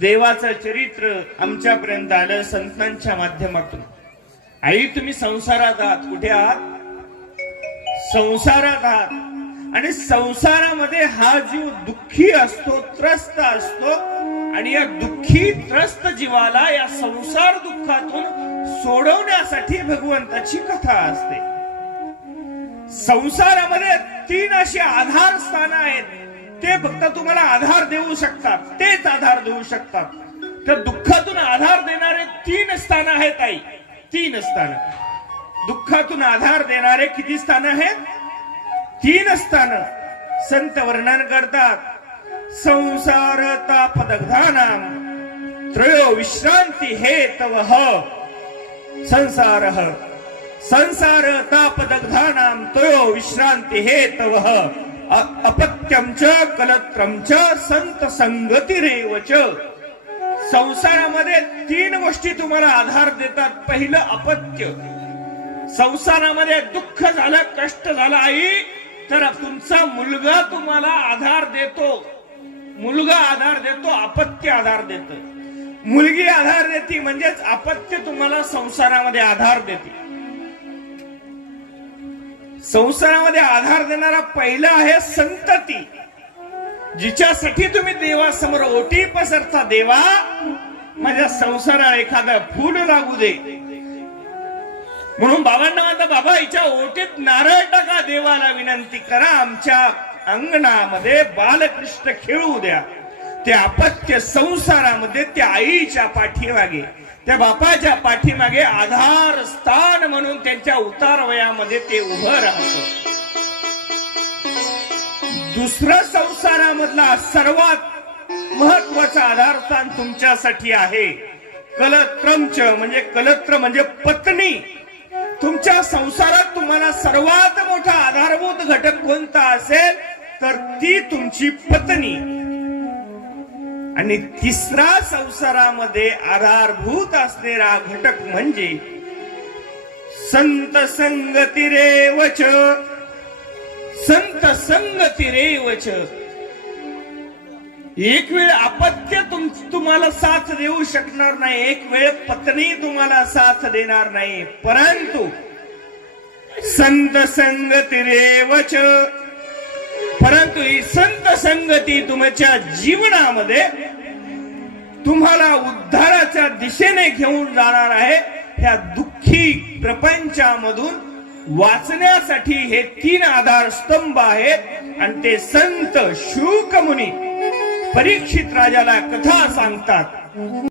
देवाचं चरित्र आमच्यापर्यंत आलं संतांच्या माध्यमातून। आई तुम्ही संसारात आहात, कुठे आहात? संसारात आहात। आणि संसारामध्ये हा जीव दुःखी असतो, त्रस्त असतो, आणि या दुःखी त्रस्त जीवाला या संसार दुःखातून सोडवण्यासाठी भगवंताची कथा असते। संसारामध्ये 3 अशी आधार स्थान आहेत, ते फक्त तुम्हाला आधार देऊ शकतात, तेच आधार देऊ शकतात। तर दुःखातून आधार देणारे 3 स्थान आहेत आई, 3 स्थान। दुःखातून आधार देणारे किती स्थान आहेत? 3 स्थान। संत वर्णन करतात, संसार तापदग्धानाम त्रयो विश्रांती हेतवः संसारः संसार तापदग्धानाम त्रयो विश्रांती हेतवः अपत्यं च कलत्रं च संत संगतिरेव च। संसारामध्ये 3 गोष्टी तुम्हाला आधार देतात। पहिलं अपत्य। संसारामध्ये दुःख झालं, कष्ट झालं आई, तर तुमचा मुलगा तुम्हाला आधार देतो। मुलगा आधार देतो, अपत्य आधार देतो। मुलगी आधार देते, म्हणजेच अपत्य तुम्हाला संसारामध्ये आधार देते। संसारामध्ये आधार देणारा पहिला आहे संतती, जिच्यासाठी तुम्ही देवासमोर ओटी पसरता, देवा माझ्या संसाराला एखादं फूल लागू दे। म्हणून बाबांना म्हणता, बाबा हिच्या ओटीत नारळ टाका, देवाला विनंती करा, आमच्या अंगणामध्ये बालकृष्ण खेळू द्या। ते अपत्य संसारामध्ये त्या आईच्या पाठीमागे, त्या बापाच्या पाठीमागे आधार स्थान म्हणून त्यांच्या उतार वयामध्ये ते उभं राहतं। दुसरं संसारामधला सर्वात महत्वाचा आधारस्थान तुमच्यासाठी आहे कलत्रंच, म्हणजे कलत्र म्हणजे पत्नी। तुमच्या संसारात तुम्हाला सर्वात मोठा आधारभूत घटक कोणता असेल तर ती तुमची पत्नी। आणि तिसरा संसारामध्ये आधारभूत असलेला घटक म्हणजे संत संगतिरेव च। संत संगतिरेव च। एक वेळ अपत्य तुम्हाला साथ देऊ शकणार नाही, एक वेळ पत्नी तुम्हाला साथ देणार नाही, परंतु संत संगतिरेव च, परंतु ही संत संगती तुमच्या जीवनामध्ये तुम्हाला उद्धाराच्या दिशेने घेऊन जाणार आहे। ह्या दुःखी प्रपंचामधून वाचण्यासाठी हे 3 आधार स्तंभ आहेत। आणि ते संत शुक मुनी परीक्षित राजाला कथा सांगतात।